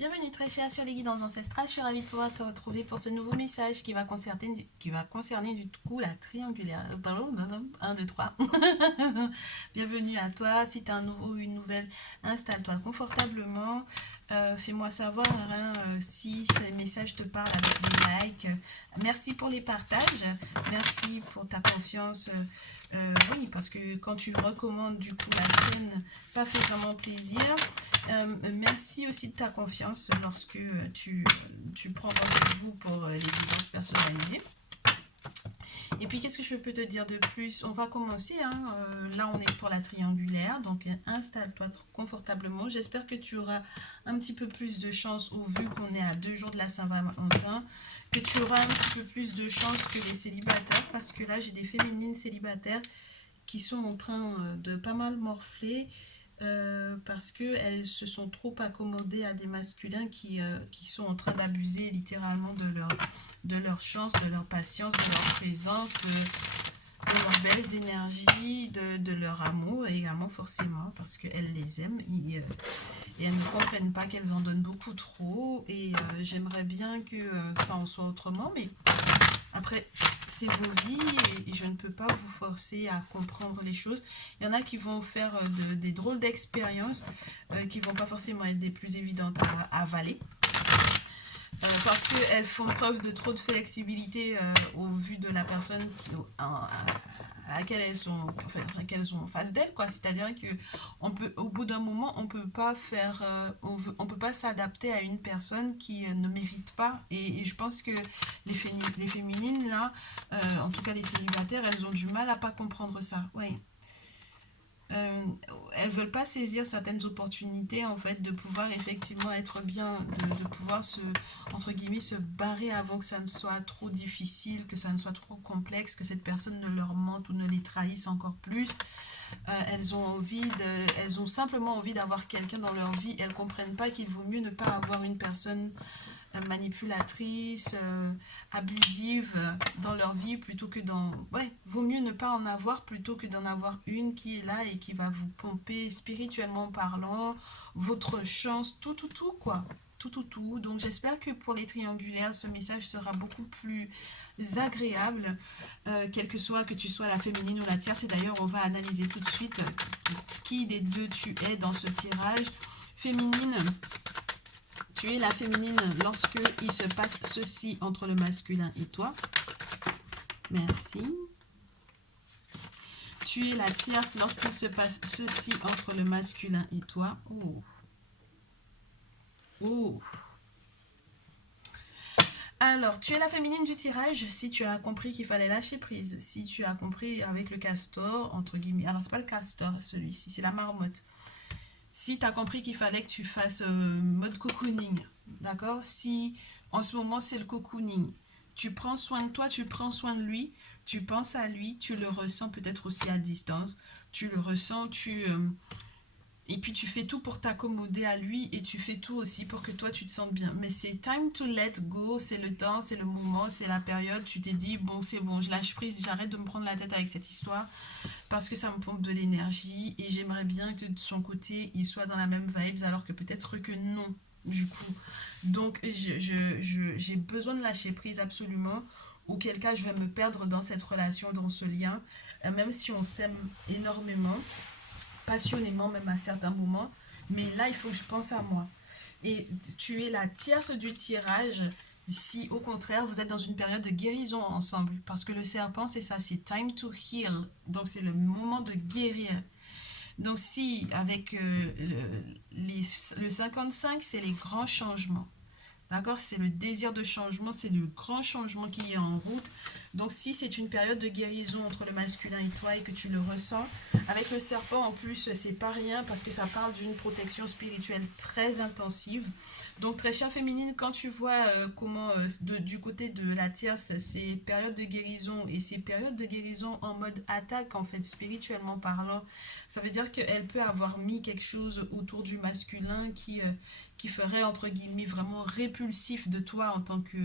Bienvenue très cher sur les guidances ancestrales, je suis ravie de pouvoir te retrouver pour ce nouveau message qui va concerner du coup la triangulaire. Pardon, 1, 2, 3. Bienvenue à toi, si tu as un nouveau ou une nouvelle, installe-toi confortablement. Fais-moi savoir hein, si ces messages te parlent avec des likes. Merci pour les partages, merci pour ta confiance. Oui, parce que quand tu recommandes du coup la chaîne, ça fait vraiment plaisir. Merci aussi de ta confiance lorsque tu prends rendez-vous pour les guidances personnalisées. Et puis, qu'est-ce que je peux te dire de plus? On va commencer. Hein. Là, on est pour la triangulaire. Donc, installe-toi confortablement. J'espère que tu auras un petit peu plus de chance au vu qu'on est à 2 jours de la Saint-Valentin. Que tu auras un petit peu plus de chance que les célibataires. Parce que là, j'ai des féminines célibataires qui sont en train de pas mal morfler parce qu'elles se sont trop accommodées à des masculins qui sont en train d'abuser littéralement de leur chance, de leur patience, de leur présence, de leurs belles énergies, de leur amour et également forcément parce qu'elles les aiment et elles ne comprennent pas qu'elles en donnent beaucoup trop et j'aimerais bien que ça en soit autrement mais après, c'est vos vies et je ne peux pas vous forcer à comprendre les choses. Il y en a qui vont faire des drôles d'expériences qui vont pas forcément être des plus évidentes à avaler. Parce qu'elles font preuve de trop de flexibilité au vu de la personne à laquelle elles sont, enfin, qu'elles sont en face d'elles, quoi. C'est-à-dire que au bout d'un moment, on peut pas faire, on peut pas s'adapter à une personne qui ne mérite pas. Et je pense que les féminines là, en tout cas les célibataires, elles ont du mal à pas comprendre ça. Oui, euh, elles veulent pas saisir certaines opportunités en fait de pouvoir effectivement être bien, de pouvoir se entre guillemets se barrer avant que ça ne soit trop difficile, que ça ne soit trop complexe, que cette personne ne leur mente ou ne les trahisse encore plus. Elles ont simplement envie d'avoir quelqu'un dans leur vie. Elles comprennent pas qu'il vaut mieux ne pas avoir une personne manipulatrices, abusives dans leur vie plutôt que dans... Ouais, vaut mieux ne pas en avoir plutôt que d'en avoir une qui est là et qui va vous pomper spirituellement parlant, votre chance, tout, quoi. Tout. Donc j'espère que pour les triangulaires, ce message sera beaucoup plus agréable, quel que soit que tu sois la féminine ou la tierce. Et d'ailleurs, on va analyser tout de suite qui des deux tu es dans ce tirage. Féminine, tu es la féminine lorsque il se passe ceci entre le masculin et toi. Merci. Tu es la tierce lorsqu'il se passe ceci entre le masculin et toi. Oh. Oh. Alors, tu es la féminine du tirage si tu as compris qu'il fallait lâcher prise. Si tu as compris avec le castor, entre guillemets. Alors, c'est pas le castor, celui-ci, c'est la marmotte. Si tu as compris qu'il fallait que tu fasses mode cocooning, d'accord? Si en ce moment c'est le cocooning, tu prends soin de toi, tu prends soin de lui, tu penses à lui, tu le ressens peut-être aussi à distance, tu le ressens, et puis tu fais tout pour t'accommoder à lui et tu fais tout aussi pour que toi tu te sentes bien. Mais c'est time to let go, c'est le temps, c'est le moment, c'est la période. Tu t'es dit, bon c'est bon, je lâche prise, j'arrête de me prendre la tête avec cette histoire parce que ça me pompe de l'énergie et j'aimerais bien que de son côté il soit dans la même vibes alors que peut-être que non du coup. Donc j'ai besoin de lâcher prise absolument, auquel cas je vais me perdre dans cette relation, dans ce lien, même si on s'aime énormément, passionnément même à certains moments, mais là il faut que je pense à moi. Et tu es la tierce du tirage si au contraire vous êtes dans une période de guérison ensemble. Parce que le serpent c'est ça, c'est time to heal. Donc c'est le moment de guérir. Donc si avec le 55 c'est les grands changements. D'accord? C'est le désir de changement, c'est le grand changement qui est en route. Donc si c'est une période de guérison entre le masculin et toi et que tu le ressens, avec le serpent en plus, c'est pas rien parce que ça parle d'une protection spirituelle très intensive. Donc très chère féminine, quand tu vois comment du côté de la tierce, ces périodes de guérison et ces périodes de guérison en mode attaque en fait, spirituellement parlant, ça veut dire qu'elle peut avoir mis quelque chose autour du masculin qui ferait entre guillemets vraiment répulsif de toi en tant que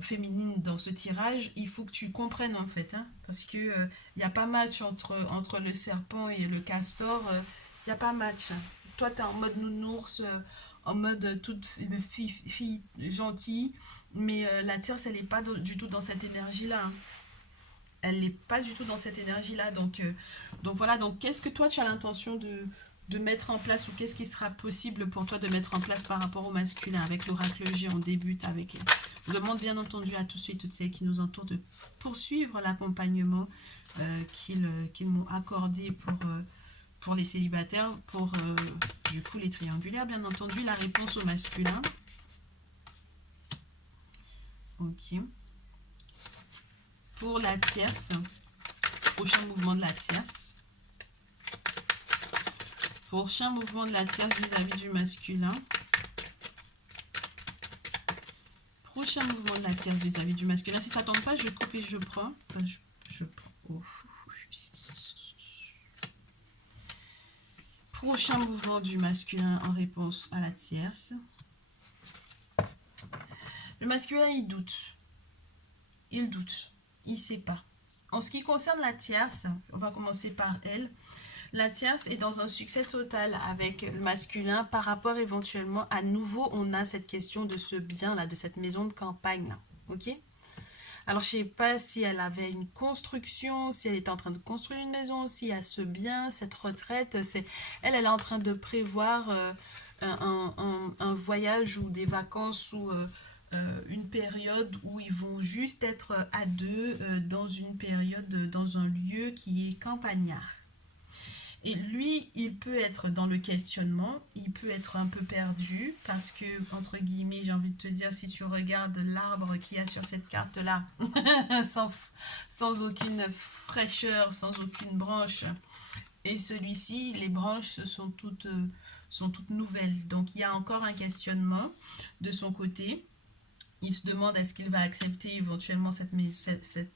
féminine dans ce tirage. Il faut que tu comprennes en fait, hein, parce que il n'y a pas match entre le serpent et le castor, il n'y a pas match. Toi tu es en mode nounours, en mode toute fille gentille, mais la tierce, elle n'est pas du tout dans cette énergie-là, hein. Elle n'est pas du tout dans cette énergie-là. Donc voilà, donc qu'est-ce que toi tu as l'intention de mettre en place, ou qu'est-ce qui sera possible pour toi de mettre en place par rapport au masculin avec l'oracle J? On débute avec. Je demande bien entendu à tous ceux et toutes celles qui nous entourent de poursuivre l'accompagnement qu'ils m'ont accordé pour les célibataires, pour du coup les triangulaires, bien entendu, la réponse au masculin. Ok. Pour la tierce, prochain mouvement de la tierce. Prochain mouvement de la tierce vis-à-vis du masculin. Prochain mouvement de la tierce vis-à-vis du masculin. Si ça ne tombe pas, je coupe et je prends. Enfin, je prends. Oh. Prochain mouvement du masculin en réponse à la tierce. Le masculin, il doute. Il doute. Il ne sait pas. En ce qui concerne la tierce, on va commencer par elle. La tierce est dans un succès total avec le masculin par rapport éventuellement à nouveau, on a cette question de ce bien-là, de cette maison de campagne-là. Ok? Alors, je ne sais pas si elle avait une construction, si elle était en train de construire une maison, s'il y a ce bien, cette retraite. Elle est en train de prévoir un voyage ou des vacances ou une période où ils vont juste être à deux dans une période, dans un lieu qui est campagnard. Et lui, il peut être dans le questionnement, il peut être un peu perdu parce que, entre guillemets, j'ai envie de te dire, si tu regardes l'arbre qu'il y a sur cette carte-là, sans aucune fraîcheur, sans aucune branche, et celui-ci, les branches sont toutes nouvelles. Donc, il y a encore un questionnement de son côté. Il se demande est-ce qu'il va accepter éventuellement cette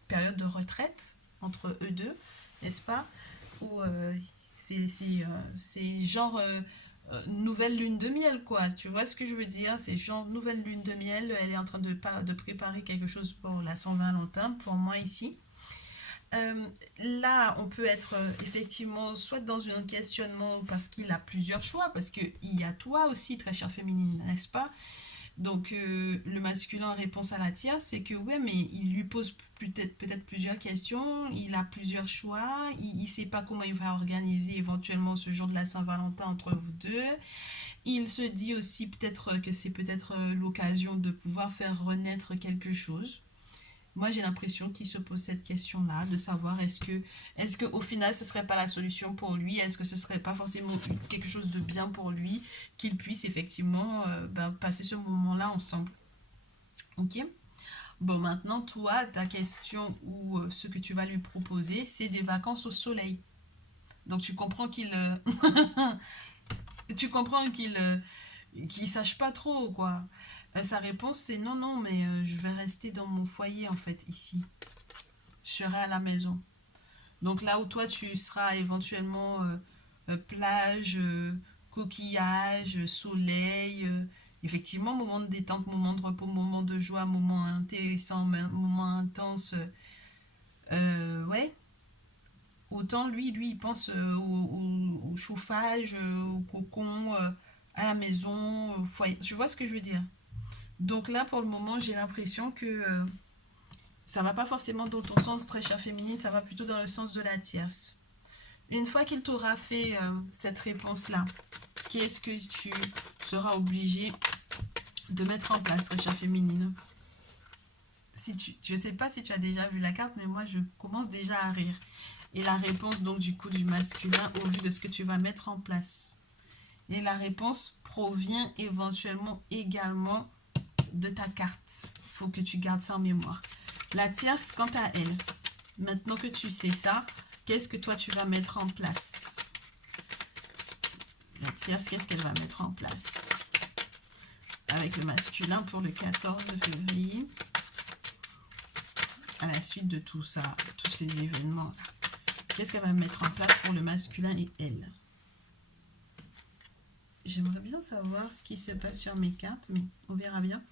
période de retraite entre eux deux, n'est-ce pas? Ou c'est genre nouvelle lune de miel, quoi. Tu vois ce que je veux dire? C'est genre nouvelle lune de miel. Elle est en train de préparer quelque chose pour la Saint-Valentin, pour moi ici. Là, on peut être effectivement soit dans un questionnement parce qu'il a plusieurs choix, parce qu'il y a toi aussi, très chère féminine, n'est-ce pas? Donc, le masculin en réponse à la tierce, c'est que ouais, mais il lui pose peut-être plusieurs questions, il a plusieurs choix, il ne sait pas comment il va organiser éventuellement ce jour de la Saint-Valentin entre vous deux. Il se dit aussi peut-être que c'est peut-être l'occasion de pouvoir faire renaître quelque chose. Moi, j'ai l'impression qu'il se pose cette question-là, de savoir est-ce que au final, ce serait pas la solution pour lui? Est-ce que ce serait pas forcément quelque chose de bien pour lui, qu'il puisse effectivement passer ce moment-là ensemble? Ok? Bon, maintenant, toi, ta question ou ce que tu vas lui proposer, c'est des vacances au soleil. Donc, tu comprends tu comprends qu'il sache pas trop, quoi. Sa réponse, c'est non, non, mais je vais rester dans mon foyer, en fait, ici. Je serai à la maison. Donc là où toi, tu seras éventuellement plage, coquillage, soleil, effectivement, moment de détente, moment de repos, moment de joie, moment intéressant, moment intense. Ouais. Autant lui, il pense au chauffage, au cocon, à la maison, au foyer. Tu vois ce que je veux dire? Donc là, pour le moment, j'ai l'impression que ça va pas forcément dans ton sens, très chère féminine, ça va plutôt dans le sens de la tierce. Une fois qu'il t'aura fait cette réponse-là, qu'est-ce que tu seras obligé de mettre en place, très chère féminine? Je ne sais pas si tu as déjà vu la carte, mais moi, je commence déjà à rire. Et la réponse, donc, du coup, du masculin, au vu de ce que tu vas mettre en place. Et la réponse provient éventuellement également de ta carte. Il faut que tu gardes ça en mémoire. La tierce, quant à elle, maintenant que tu sais ça, qu'est-ce que toi tu vas mettre en place? La tierce, qu'est-ce qu'elle va mettre en place? Avec le masculin pour le 14 février. À la suite de tout ça, tous ces événements, qu'est-ce qu'elle va mettre en place pour le masculin et elle? J'aimerais bien savoir ce qui se passe sur mes cartes, mais on verra bien.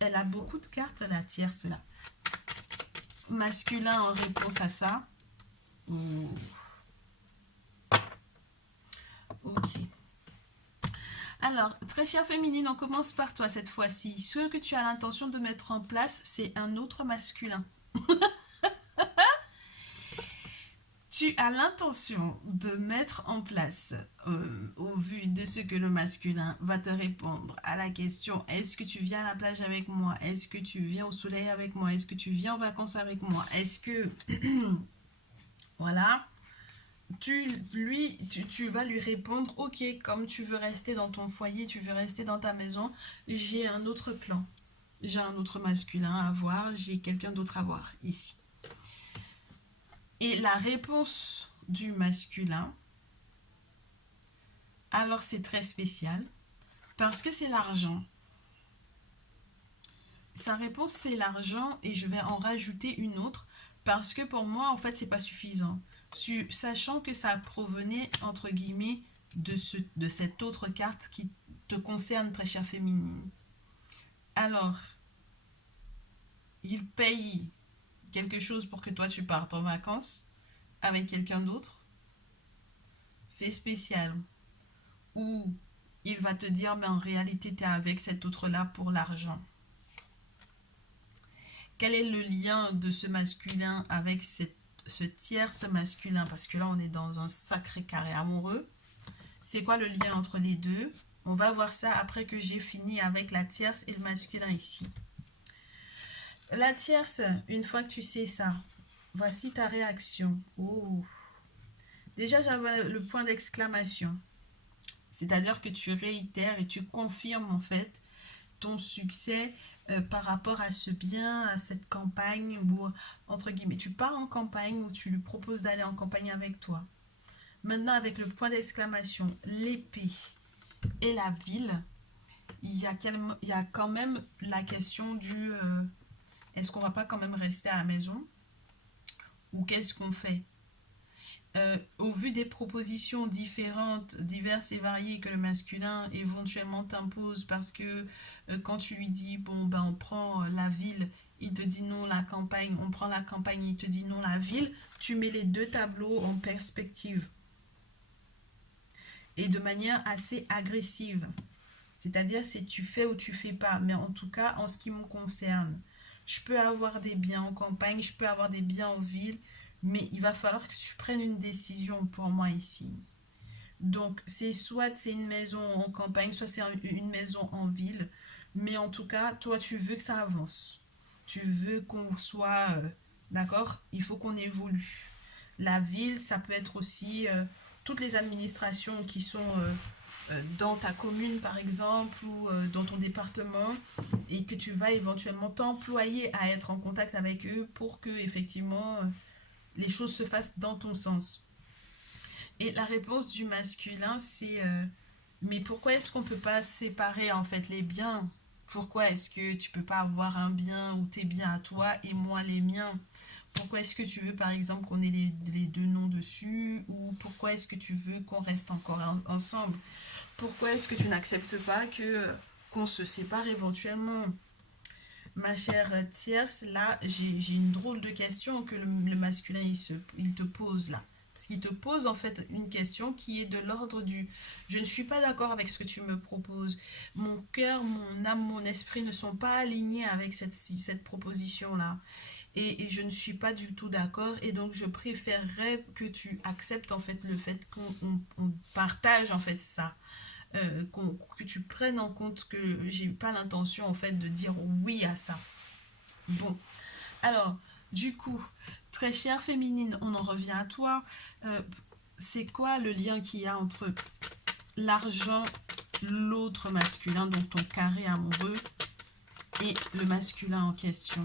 Elle a beaucoup de cartes, la tierce, là. Masculin en réponse à ça. Oh. Ok. Alors, très chère féminine, on commence par toi cette fois-ci. Ce que tu as l'intention de mettre en place, c'est un autre masculin. Tu as l'intention de mettre en place, au vu de ce que le masculin va te répondre à la question, est-ce que tu viens à la plage avec moi? Est-ce que tu viens au soleil avec moi? Est-ce que tu viens en vacances avec moi? Est-ce que... voilà. Tu vas lui répondre, ok, comme tu veux rester dans ton foyer, tu veux rester dans ta maison, j'ai un autre plan. J'ai un autre masculin à voir, j'ai quelqu'un d'autre à voir ici. Et la réponse du masculin, alors c'est très spécial, parce que c'est l'argent. Sa réponse c'est l'argent et je vais en rajouter une autre, parce que pour moi en fait c'est pas suffisant. Sachant que ça provenait entre guillemets de cette autre carte qui te concerne, très chère féminine. Alors, il paye quelque chose pour que toi tu partes en vacances avec quelqu'un d'autre, c'est spécial. Ou il va te dire, mais en réalité, tu es avec cet autre-là pour l'argent. Quel est le lien de ce masculin avec ce tierce masculin? Parce que là, on est dans un sacré carré amoureux. C'est quoi le lien entre les deux? On va voir ça après que j'ai fini avec la tierce et le masculin ici. La tierce, une fois que tu sais ça, voici ta réaction. Oh. Déjà, j'avais le point d'exclamation. C'est-à-dire que tu réitères et tu confirmes en fait ton succès par rapport à ce bien, à cette campagne, ou entre guillemets, tu pars en campagne ou tu lui proposes d'aller en campagne avec toi. Maintenant, avec le point d'exclamation, l'épée et la ville, il y a quand même la question du est-ce qu'on va pas quand même rester à la maison ou qu'est-ce qu'on fait? Au vu des propositions différentes, diverses et variées que le masculin éventuellement t'impose, parce que quand tu lui dis, bon, ben on prend la ville, il te dit non la campagne, on prend la campagne, il te dit non la ville, tu mets les deux tableaux en perspective. Et de manière assez agressive. C'est-à-dire si tu fais ou tu fais pas, mais en tout cas, en ce qui me concerne, je peux avoir des biens en campagne, je peux avoir des biens en ville, mais il va falloir que tu prennes une décision pour moi ici. Donc, soit c'est une maison en campagne, soit c'est une maison en ville, mais en tout cas, toi, tu veux que ça avance. Tu veux qu'on soit, d'accord? Il faut qu'on évolue. La ville, ça peut être aussi toutes les administrations qui sont dans ta commune par exemple ou dans ton département et que tu vas éventuellement t'employer à être en contact avec eux pour que effectivement les choses se fassent dans ton sens. Et la réponse du masculin c'est mais pourquoi est-ce qu'on peut pas séparer en fait les biens? Pourquoi est-ce que tu peux pas avoir un bien ou tes biens à toi et moi les miens? Pourquoi est-ce que tu veux par exemple qu'on ait les deux noms dessus? Ou pourquoi est-ce que tu veux qu'on reste encore ensemble? Pourquoi est-ce que tu n'acceptes pas qu'on se sépare éventuellement? Ma chère tierce, là, j'ai une drôle de question que le masculin, il te pose là. Parce qu'il te pose en fait une question qui est de l'ordre du je ne suis pas d'accord avec ce que tu me proposes. Mon cœur, mon âme, mon esprit ne sont pas alignés avec cette proposition-là. Et je ne suis pas du tout d'accord. Et donc, je préférerais que tu acceptes en fait le fait qu'on partage en fait ça. Que tu prennes en compte que j'ai pas l'intention en fait de dire oui à ça. Bon, alors, du coup, très chère féminine, on en revient à toi. C'est quoi le lien qu'il y a entre l'argent, l'autre masculin, donc ton carré amoureux, et le masculin en question?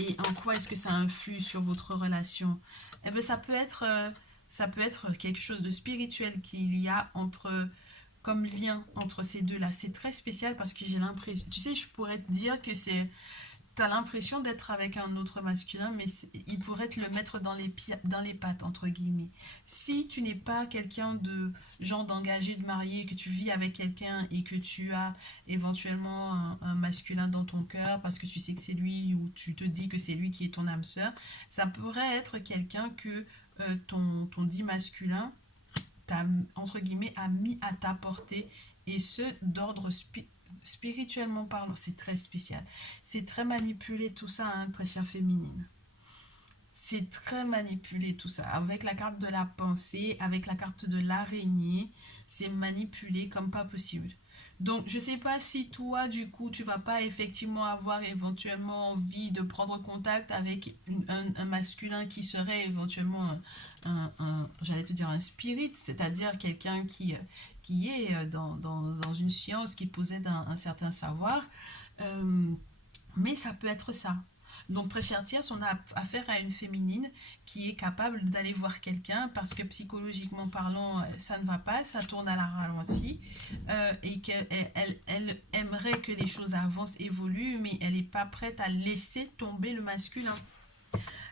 Et en quoi est-ce que ça influe sur votre relation? Eh bien, ça peut être quelque chose de spirituel qu'il y a comme lien entre ces deux-là. C'est très spécial parce que j'ai l'impression, tu sais, je pourrais te dire que t'as l'impression d'être avec un autre masculin, mais il pourrait te le mettre dans les pattes, entre guillemets. Si tu n'es pas quelqu'un de genre d'engagé, de marié, que tu vis avec quelqu'un et que tu as éventuellement un masculin dans ton cœur parce que tu sais que c'est lui ou tu te dis que c'est lui qui est ton âme sœur, ça pourrait être quelqu'un que ton dit masculin entre guillemets, a mis à ta portée, et ce, d'ordre spirituellement parlant. C'est très spécial. C'est très manipulé tout ça, hein, très chère féminine. C'est très manipulé tout ça. Avec la carte de la pensée, avec la carte de l'araignée, c'est manipulé comme pas possible. Donc, je sais pas si toi, du coup, tu vas pas effectivement avoir éventuellement envie de prendre contact avec un masculin qui serait éventuellement j'allais te dire un spirit, c'est-à-dire quelqu'un qui est dans une science, qui possède un certain savoir. Euh, mais ça peut être ça. Donc, très chère tierce, on a affaire à une féminine qui est capable d'aller voir quelqu'un parce que psychologiquement parlant, ça ne va pas, ça tourne à la ralentie, et qu'elle aimerait que les choses avancent, évoluent, mais elle n'est pas prête à laisser tomber le masculin.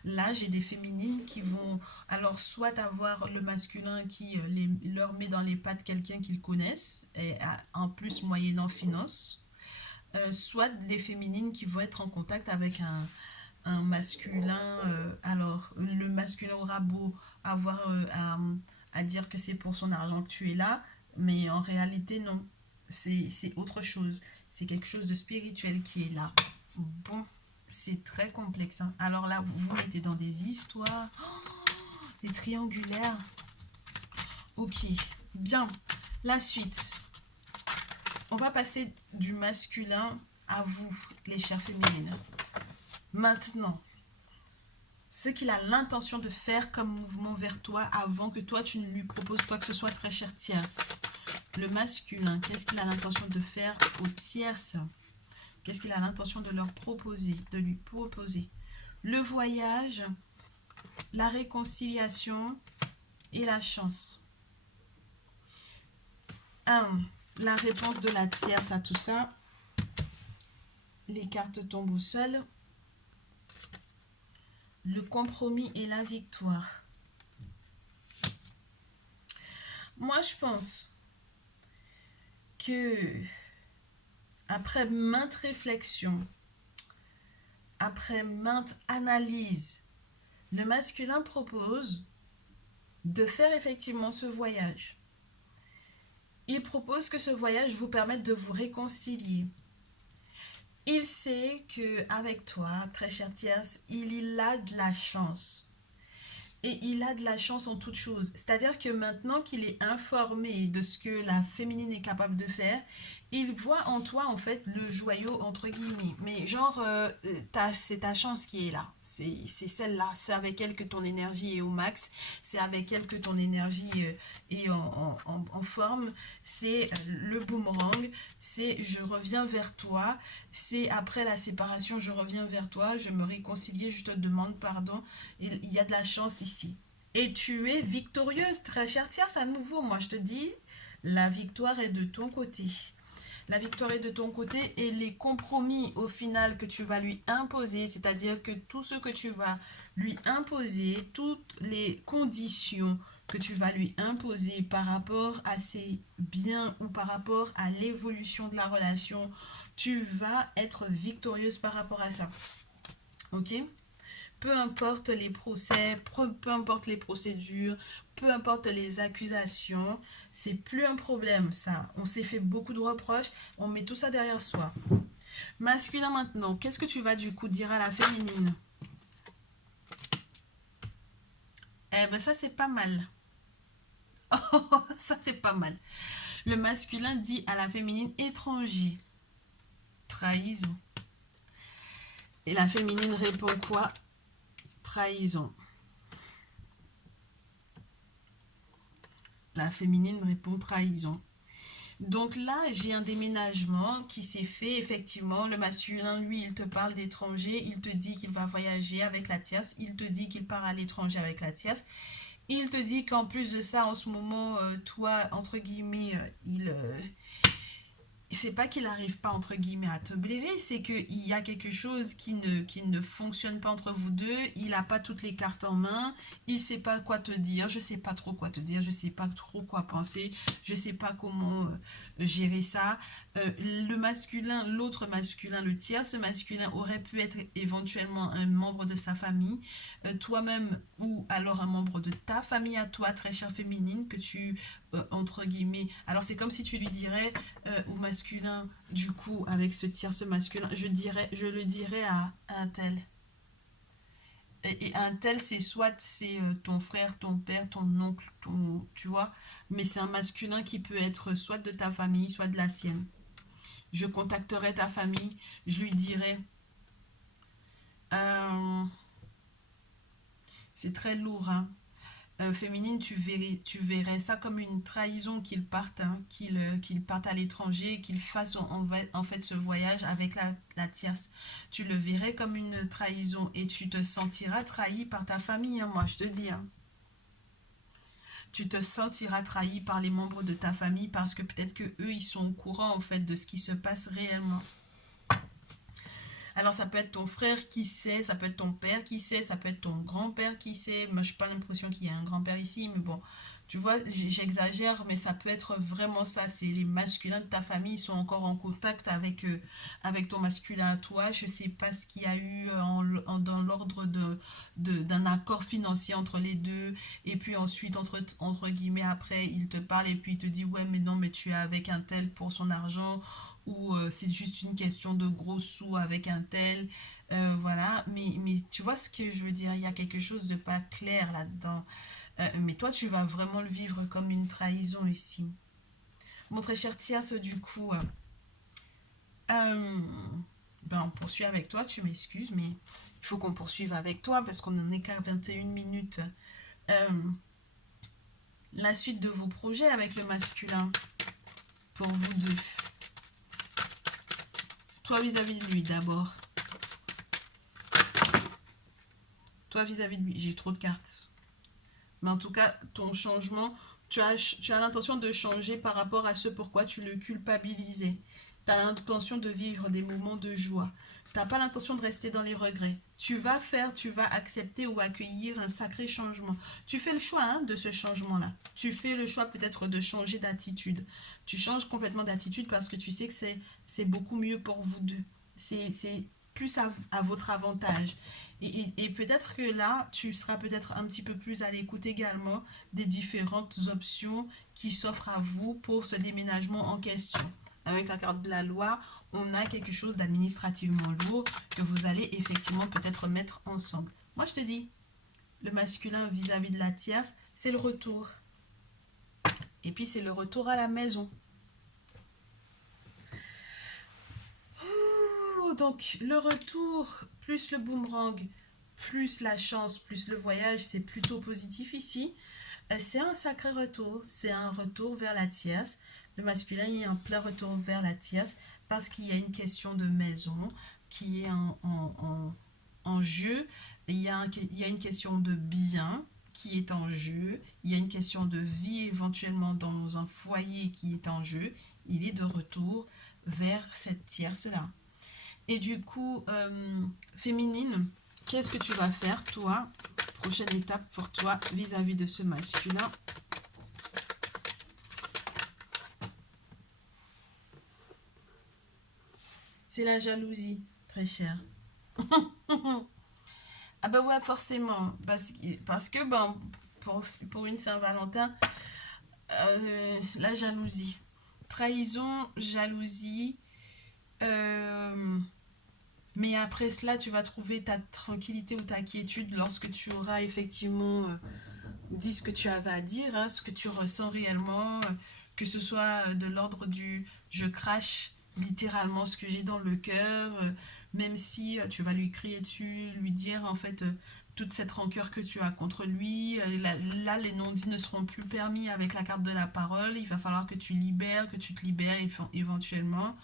Là, j'ai des féminines qui vont alors soit avoir le masculin qui leur met dans les pattes quelqu'un qu'ils connaissent, et en plus moyennant finance, soit des féminines qui vont être en contact avec un masculin. Alors, le masculin aura beau avoir à dire que c'est pour son argent que tu es là, mais en réalité, non. C'est autre chose. C'est quelque chose de spirituel qui est là. Bon, c'est très complexe, hein. Alors là, vous mettez dans des histoires, des triangulaires. Ok, bien. La suite. On va passer du masculin à vous, les chères féminines. Maintenant, ce qu'il a l'intention de faire comme mouvement vers toi avant que toi tu ne lui proposes quoi que ce soit, très chère tierce. Le masculin, qu'est-ce qu'il a l'intention de faire aux tierces? Qu'est-ce qu'il a l'intention de leur proposer, de lui proposer? Le voyage, la réconciliation et la chance. 1. La réponse de la tierce à tout ça. Les cartes tombent au sol. Le compromis et la victoire. Moi, je pense que après maintes réflexions, après maintes analyses, le masculin propose de faire effectivement ce voyage. Il propose que ce voyage vous permette de vous réconcilier. Il sait qu'avec toi, très chère tierce, il a de la chance. Et il a de la chance en toute chose. C'est-à-dire que maintenant qu'il est informé de ce que la féminine est capable de faire, il voit en toi, en fait, le joyau, entre guillemets. Mais genre, c'est ta chance qui est là. C'est celle-là. C'est avec elle que ton énergie est au max. C'est avec elle que ton énergie est en forme. C'est le boomerang. C'est je reviens vers toi. C'est après la séparation, je reviens vers toi. Je me réconcilie, je te demande pardon. Il y a de la chance ici. Et tu es victorieuse, très chère tierce, à nouveau. Moi, je te dis, la victoire est de ton côté. La victoire est de ton côté, et les compromis au final que tu vas lui imposer, c'est-à-dire que tout ce que tu vas lui imposer, toutes les conditions que tu vas lui imposer par rapport à ses biens ou par rapport à l'évolution de la relation, tu vas être victorieuse par rapport à ça. Ok ? Peu importe les procès, peu importe les procédures, peu importe les accusations, c'est plus un problème ça. On s'est fait beaucoup de reproches, on met tout ça derrière soi. Masculin maintenant, qu'est-ce que tu vas du coup dire à la féminine? Eh ben ça c'est pas mal. Oh, ça c'est pas mal. Le masculin dit à la féminine étranger. Trahison. Et la féminine répond quoi? Trahison. La féminine répond trahison. Donc là, j'ai un déménagement qui s'est fait, effectivement. Le masculin, lui, il te parle d'étranger. Il te dit qu'il va voyager avec la tierce. Il te dit qu'il part à l'étranger avec la tierce. Il te dit qu'en plus de ça, en ce moment, toi, entre guillemets, c'est pas qu'il n'arrive pas entre guillemets à te blairer, c'est qu'il y a quelque chose qui ne fonctionne pas entre vous deux. Il n'a pas toutes les cartes en main, il sait pas quoi te dire, je sais pas trop quoi te dire, je sais pas trop quoi penser, je sais pas comment gérer ça. Le masculin, l'autre masculin, le tiers, ce masculin aurait pu être éventuellement un membre de sa famille. Toi-même, ou alors un membre de ta famille à toi, très chère féminine, que tu, entre guillemets, alors c'est comme si tu lui dirais au masculin, du coup, avec ce tierce masculin, je le dirais à un tel. Et un tel, c'est soit c'est ton frère, ton père, ton oncle, tu vois, mais c'est un masculin qui peut être soit de ta famille, soit de la sienne. Je contacterai ta famille, je lui dirai, euh, c'est très lourd, hein. Féminine, tu verrais ça comme une trahison qu'ils partent, hein, qu'ils partent à l'étranger, qu'ils fassent en fait ce voyage avec la tierce. Tu le verrais comme une trahison et tu te sentiras trahi par ta famille, hein, moi je te dis, hein. Tu te sentiras trahi par les membres de ta famille parce que peut-être que eux ils sont au courant en fait de ce qui se passe réellement. Alors ça peut être ton frère qui sait, ça peut être ton père qui sait, ça peut être ton grand-père qui sait. Moi, je n'ai pas l'impression qu'il y ait un grand-père ici, mais bon, tu vois, j'exagère, mais ça peut être vraiment ça. C'est les masculins de ta famille, ils sont encore en contact avec ton masculin à toi. Je ne sais pas ce qu'il y a eu dans l'ordre d'un accord financier entre les deux. Et puis ensuite, entre guillemets, après, il te parle et puis il te dit, ouais, mais non, mais tu es avec un tel pour son argent ou c'est juste une question de gros sous avec un tel. Voilà, mais tu vois ce que je veux dire, il y a quelque chose de pas clair là-dedans. Mais toi, tu vas vraiment le vivre comme une trahison ici. Mon très cher Tierce, du coup, euh, ben, on poursuit avec toi, tu m'excuses, mais il faut qu'on poursuive avec toi parce qu'on en est qu'à 21 minutes. Euh, la suite de vos projets avec le masculin, pour vous deux. Toi vis-à-vis de lui d'abord. Toi vis-à-vis de lui, j'ai eu trop de cartes. Mais en tout cas, ton changement, tu as l'intention de changer par rapport à ce pourquoi tu le culpabilisais. Tu as l'intention de vivre des moments de joie. Tu n'as pas l'intention de rester dans les regrets. Tu vas accepter ou accueillir un sacré changement. Tu fais le choix hein, de ce changement-là. Tu fais le choix peut-être de changer d'attitude. Tu changes complètement d'attitude parce que tu sais que c'est beaucoup mieux pour vous deux. C'est plus à votre avantage. Et peut-être que là, tu seras peut-être un petit peu plus à l'écoute également des différentes options qui s'offrent à vous pour ce déménagement en question. Avec la carte de la loi, on a quelque chose d'administrativement lourd que vous allez effectivement peut-être mettre ensemble. Moi, je te dis, le masculin vis-à-vis de la tierce, c'est le retour. Et puis, c'est le retour à la maison. Donc, le retour, plus le boomerang, plus la chance, plus le voyage, c'est plutôt positif ici. C'est un sacré retour, c'est un retour vers la tierce. Le masculin est en plein retour vers la tierce parce qu'il y a une question de maison qui est en jeu. Il y a une question de bien qui est en jeu. Il y a une question de vie éventuellement dans un foyer qui est en jeu. Il est de retour vers cette tierce-là. Et du coup, féminine, qu'est-ce que tu vas faire, toi? Prochaine étape pour toi vis-à-vis de ce masculin. C'est la jalousie, très chère. Ah bah ouais, forcément. Parce que ben, pour une Saint-Valentin, la jalousie. Trahison, jalousie. euh, mais après cela, tu vas trouver ta tranquillité ou ta quiétude lorsque tu auras effectivement dit ce que tu avais à dire, hein, ce que tu ressens réellement, que ce soit de l'ordre du je crache littéralement ce que j'ai dans le cœur, même si tu vas lui crier dessus, lui dire en fait toute cette rancœur que tu as contre lui. Là, les non-dits ne seront plus permis avec la carte de la parole. Il va falloir que tu libères, que tu te libères éventuellement.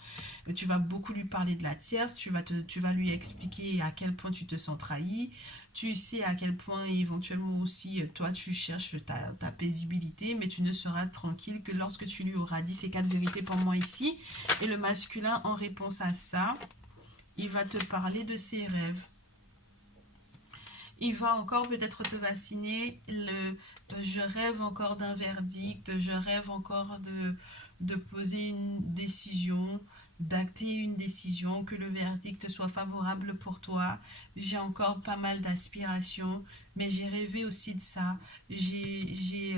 Tu vas beaucoup lui parler de la tierce, tu vas lui expliquer à quel point tu te sens trahi. Tu sais à quel point éventuellement aussi toi tu cherches ta paisibilité, mais tu ne seras tranquille que lorsque tu lui auras dit ces quatre vérités pour moi ici. Et le masculin, en réponse à ça, il va te parler de ses rêves. Il va encore peut-être te vacciner, je rêve encore d'un verdict, je rêve encore de poser une décision, d'acter une décision, que le verdict soit favorable pour toi. J'ai encore pas mal d'aspirations, mais j'ai rêvé aussi de ça. J'ai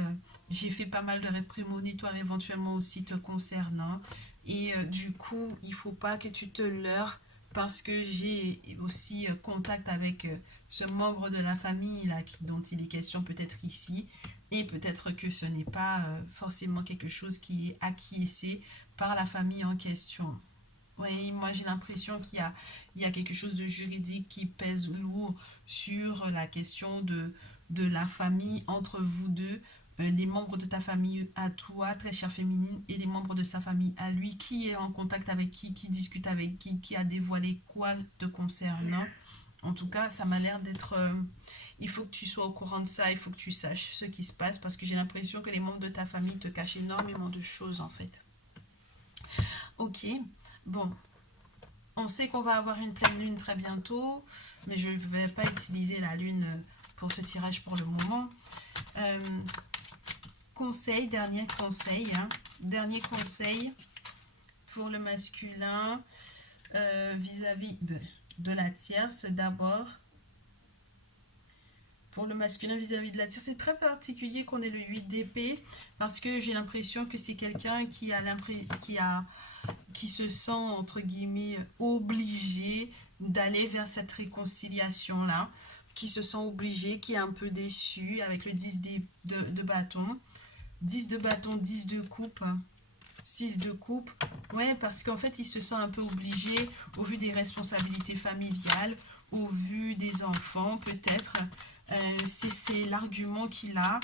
fait pas mal de rêves prémonitoires éventuellement aussi te concernant. Et du coup, il faut pas que tu te leurres parce que j'ai aussi contact avec ce membre de la famille là, dont il est question peut-être ici. Et peut-être que ce n'est pas forcément quelque chose qui est acquiescé par la famille en question. Oui, moi j'ai l'impression il y a quelque chose de juridique qui pèse lourd sur la question de la famille entre vous deux, les membres de ta famille à toi, très chère féminine, et les membres de sa famille à lui, qui est en contact avec qui discute avec qui a dévoilé quoi te concernant. En tout cas, ça m'a l'air d'être... il faut que tu sois au courant de ça, il faut que tu saches ce qui se passe, parce que j'ai l'impression que les membres de ta famille te cachent énormément de choses en fait. Ok, bon, on sait qu'on va avoir une pleine lune très bientôt, mais je ne vais pas utiliser la lune pour ce tirage pour le moment. Dernier conseil, hein, dernier conseil pour le masculin vis-à-vis de la tierce d'abord. Pour le masculin vis-à-vis de la tierce, c'est très particulier qu'on ait le 8 d'épée parce que j'ai l'impression que c'est quelqu'un qui se sent entre guillemets obligé d'aller vers cette réconciliation là, qui se sent obligé, qui est un peu déçu avec le 10 de bâton. 10 de bâton, 10 de coupe, 6 de coupe. Ouais, parce qu'en fait, il se sent un peu obligé au vu des responsabilités familiales, au vu des enfants, peut-être. C'est l'argument qu'il a.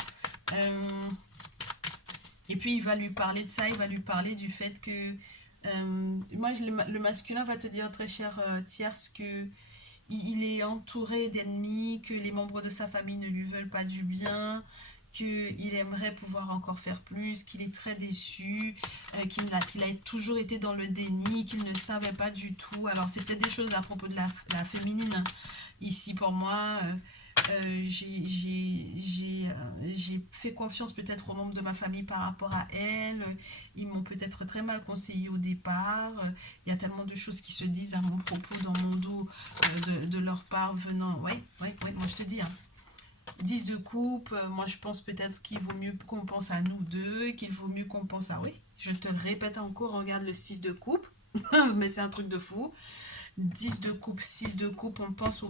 Et puis, il va lui parler de ça, il va lui parler du fait que... moi, le masculin va te dire, très cher tierce, que il est entouré d'ennemis, que les membres de sa famille ne lui veulent pas du bien, qu'il aimerait pouvoir encore faire plus, qu'il est très déçu, qu'il a toujours été dans le déni, qu'il ne savait pas du tout. Alors, c'est peut-être des choses à propos de la féminine. Ici, pour moi, j'ai fait confiance peut-être aux membres de ma famille par rapport à elle. Ils m'ont peut-être très mal conseillé au départ. Il y a tellement de choses qui se disent à mon propos dans mon dos de leur part venant. Ouais, moi je te dis, hein. 10 de coupe, moi je pense peut-être qu'il vaut mieux qu'on pense à nous deux, qu'il vaut mieux qu'on pense à... Oui, je te le répète encore, regarde le 6 de coupe, mais c'est un truc de fou. 10 de coupe, 6 de coupe, on pense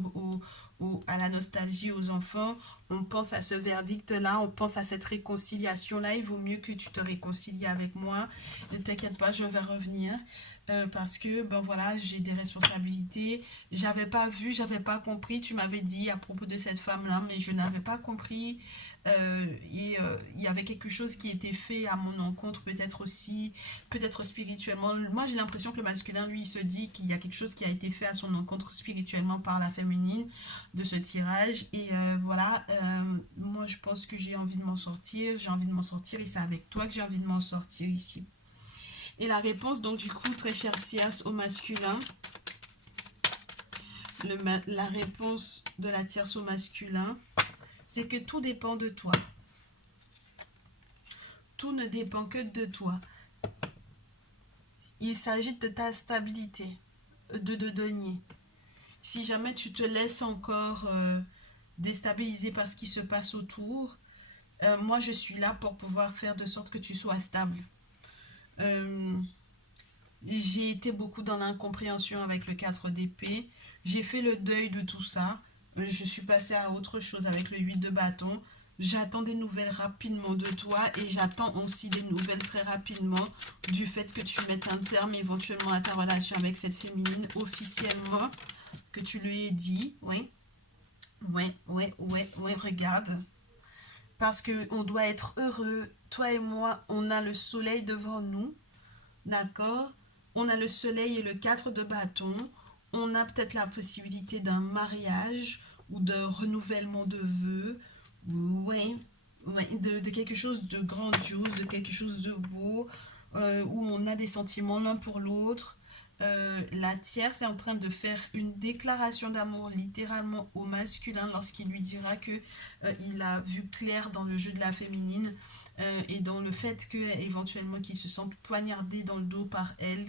à la nostalgie, aux enfants, on pense à ce verdict-là, on pense à cette réconciliation-là. Il vaut mieux que tu te réconcilies avec moi. Ne t'inquiète pas, je vais revenir. Parce que, ben voilà, j'ai des responsabilités. J'avais pas vu, j'avais pas compris. Tu m'avais dit à propos de cette femme-là, mais je n'avais pas compris. Il y avait quelque chose qui était fait à mon encontre, peut-être aussi, peut-être spirituellement. Moi, j'ai l'impression que le masculin, lui, il se dit qu'il y a quelque chose qui a été fait à son encontre spirituellement par la féminine de ce tirage. Et voilà, moi, je pense que j'ai envie de m'en sortir. J'ai envie de m'en sortir et c'est avec toi que j'ai envie de m'en sortir ici. Et la réponse, donc, du coup, très cher tierce au masculin. La réponse de la tierce au masculin, c'est que tout dépend de toi. Tout ne dépend que de toi. Il s'agit de ta stabilité, de denier. Si jamais tu te laisses encore déstabiliser par ce qui se passe autour, moi je suis là pour pouvoir faire de sorte que tu sois stable. J'ai été beaucoup dans l'incompréhension avec le 4 d'épée. J'ai fait le deuil de tout ça. Je suis passée à autre chose avec le 8 de bâton. J'attends des nouvelles rapidement de toi et j'attends aussi des nouvelles très rapidement du fait que tu mettes un terme éventuellement à ta relation avec cette féminine officiellement, que tu lui aies dit. Oui, regarde. Parce qu'on doit être heureux. Toi et moi, on a le soleil devant nous. D'accord? On a le soleil et le 4 de bâton. On a peut-être la possibilité d'un mariage ou de renouvellement de vœux. Ouais, de quelque chose de grandiose, de quelque chose de beau, où on a des sentiments l'un pour l'autre. La tierce est en train de faire une déclaration d'amour littéralement au masculin lorsqu'il lui dira que il a vu clair dans le jeu de la féminine. et dans le fait que éventuellement qu'il se sente poignardé dans le dos par elle.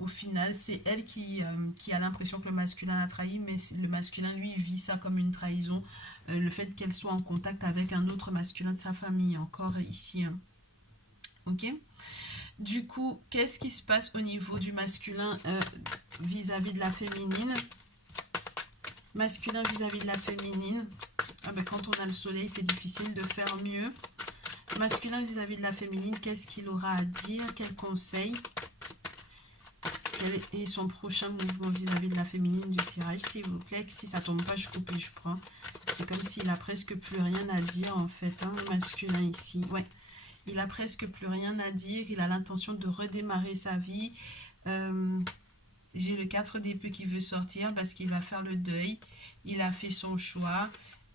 Au final, c'est elle qui a l'impression que le masculin l'a trahi, mais le masculin, lui, vit ça comme une trahison. Le fait qu'elle soit en contact avec un autre masculin de sa famille, encore ici. Hein. Ok? Du coup, qu'est-ce qui se passe au niveau du masculin vis-à-vis de la féminine? Masculin vis-à-vis de la féminine. Ah ben, quand on a le soleil, c'est difficile de faire mieux. Masculin vis-à-vis de la féminine, qu'est-ce qu'il aura à dire? Quel conseil? Quel est son prochain mouvement vis-à-vis de la féminine du tirage, s'il vous plaît? Si ça tombe pas, je coupe et je prends. C'est comme s'il a presque plus rien à dire, en fait, hein, le masculin ici. Ouais, il a presque plus rien à dire. Il a l'intention de redémarrer sa vie. J'ai le 4 d'épée qui veut sortir parce qu'il va faire le deuil. Il a fait son choix.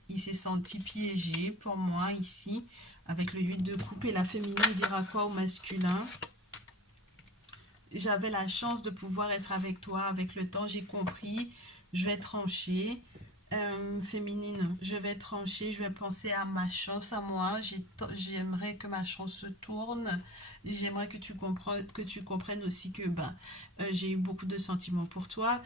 Il s'est senti piégé, pour moi, ici, avec le 8 de coupe. Et la féminine dira quoi au masculin? J'avais la chance de pouvoir être avec toi. Avec le temps, j'ai compris. Je vais trancher. Féminine, je vais trancher. Je vais penser à ma chance, à moi. J'aimerais que ma chance se tourne. J'aimerais que tu comprennes aussi que j'ai eu beaucoup de sentiments pour toi.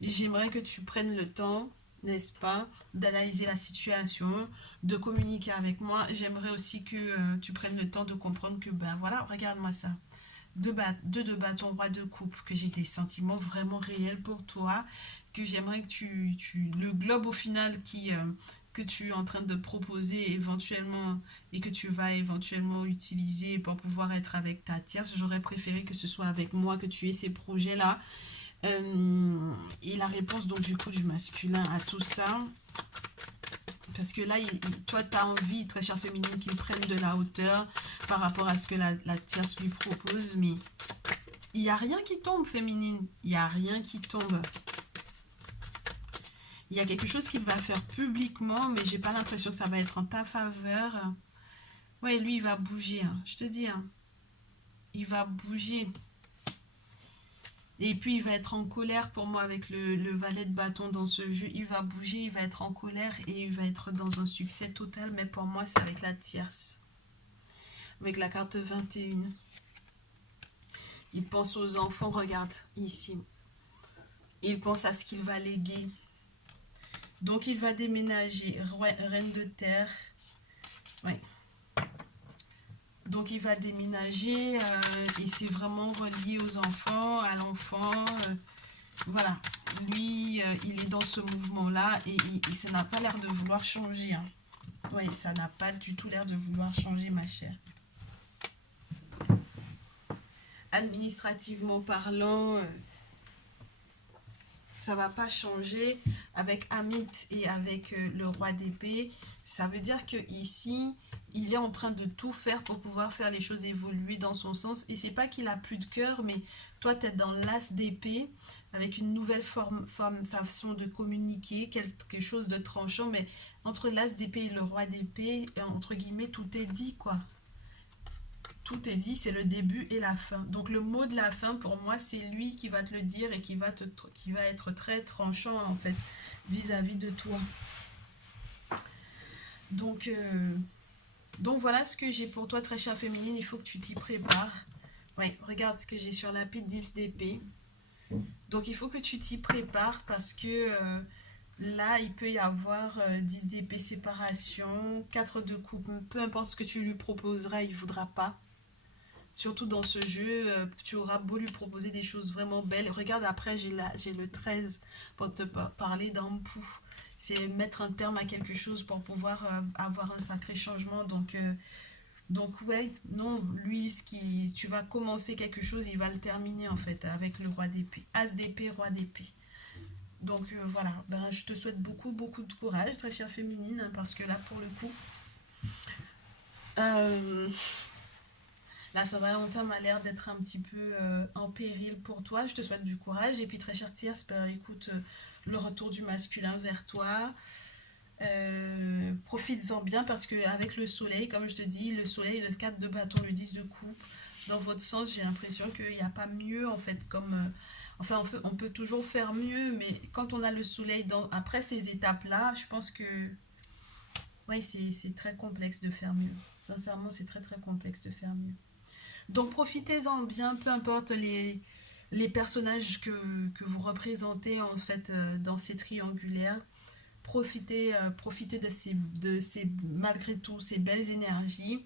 J'aimerais que tu prennes le temps, n'est-ce pas, d'analyser la situation, de communiquer avec moi. J'aimerais aussi que tu prennes le temps de comprendre que, voilà, regarde-moi ça. Deux de bâton, roi de coupe, que j'ai des sentiments vraiment réels pour toi, que j'aimerais que le globe au final que tu es en train de proposer éventuellement et que tu vas éventuellement utiliser pour pouvoir être avec ta tierce, j'aurais préféré que ce soit avec moi que tu aies ces projets-là. Et la réponse donc du coup du masculin à tout ça, parce que là, toi, tu as envie, très chère féminine, qu'il prenne de la hauteur par rapport à ce que la tierce lui propose. Mais il n'y a rien qui tombe, féminine. Il n'y a rien qui tombe. Il y a quelque chose qu'il va faire publiquement, mais j'ai pas l'impression que ça va être en ta faveur. Ouais, lui, il va bouger. Hein, je te dis. Hein, il va bouger. Et puis, il va être en colère pour moi avec le valet de bâton dans ce jeu. Il va bouger, il va être en colère et il va être dans un succès total. Mais pour moi, c'est avec la tierce. Avec la carte 21. Il pense aux enfants, regarde, ici. Il pense à ce qu'il va léguer. Donc, il va déménager. Reine de terre. Ouais. Donc, il va déménager et c'est vraiment relié aux enfants, à l'enfant. Voilà. Lui, il est dans ce mouvement-là et ça n'a pas l'air de vouloir changer. Hein. Oui, ça n'a pas du tout l'air de vouloir changer, ma chère. Administrativement parlant, ça va pas changer. Avec Amit et avec le roi d'épée, ça veut dire que ici, il est en train de tout faire pour pouvoir faire les choses évoluer dans son sens. Et c'est pas qu'il a plus de cœur, mais toi, tu es dans l'as d'épée, avec une nouvelle façon de communiquer, quelque chose de tranchant. Mais entre l'as d'épée et le roi d'épée, entre guillemets, tout est dit, quoi. Tout est dit, c'est le début et la fin. Donc le mot de la fin, pour moi, c'est lui qui va te le dire et qui va être très tranchant, en fait, vis-à-vis de toi. Donc voilà ce que j'ai pour toi, très chère féminine. Il faut que tu t'y prépares. Ouais, regarde ce que j'ai sur la pile 10 d'épée. Donc il faut que tu t'y prépares parce que là, il peut y avoir 10 d'épée séparation, 4 de coupe. Peu importe ce que tu lui proposeras, il ne voudra pas. Surtout dans ce jeu, tu auras beau lui proposer des choses vraiment belles. Regarde, après, j'ai le 13 pour te parler d'un pou. C'est mettre un terme à quelque chose pour pouvoir avoir un sacré changement. Donc ouais, non, lui, tu vas commencer quelque chose, il va le terminer en fait avec le roi d'épée. As d'épée, roi d'épée. Donc voilà, je te souhaite beaucoup, beaucoup de courage, très chère féminine, hein, parce que là, pour le coup... La Saint-Valentin m'a l'air d'être un petit peu en péril pour toi. Je te souhaite du courage. Et puis, très chère Tierce, écoute, le retour du masculin vers toi. Profites-en bien parce qu'avec le soleil, comme je te dis, le soleil, le 4 de bâton, le 10 de coupe, dans votre sens, j'ai l'impression qu'il n'y a pas mieux en fait. Enfin, on peut toujours faire mieux, mais quand on a le soleil après ces étapes-là, je pense que Oui, c'est très complexe de faire mieux. Sincèrement, c'est très très complexe de faire mieux. Donc profitez-en bien, peu importe les personnages que vous représentez en fait dans ces triangulaires. Profitez de ces, malgré tout, ces belles énergies.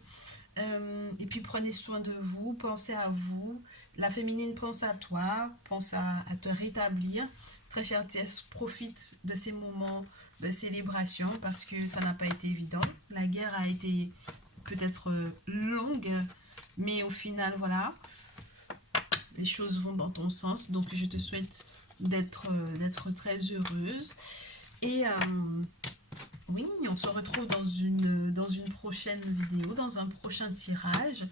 Et puis prenez soin de vous, pensez à vous. La féminine pense à toi, pense à te rétablir. Très chère Tess, profite de ces moments de célébration parce que ça n'a pas été évident. La guerre a été peut-être longue, mais au final, voilà, les choses vont dans ton sens. Donc je te souhaite d'être très heureuse. Et oui, on se retrouve dans une prochaine vidéo, dans un prochain tirage.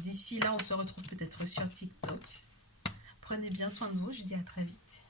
D'ici là, on se retrouve peut-être sur TikTok. Prenez bien soin de vous, je vous dis à très vite.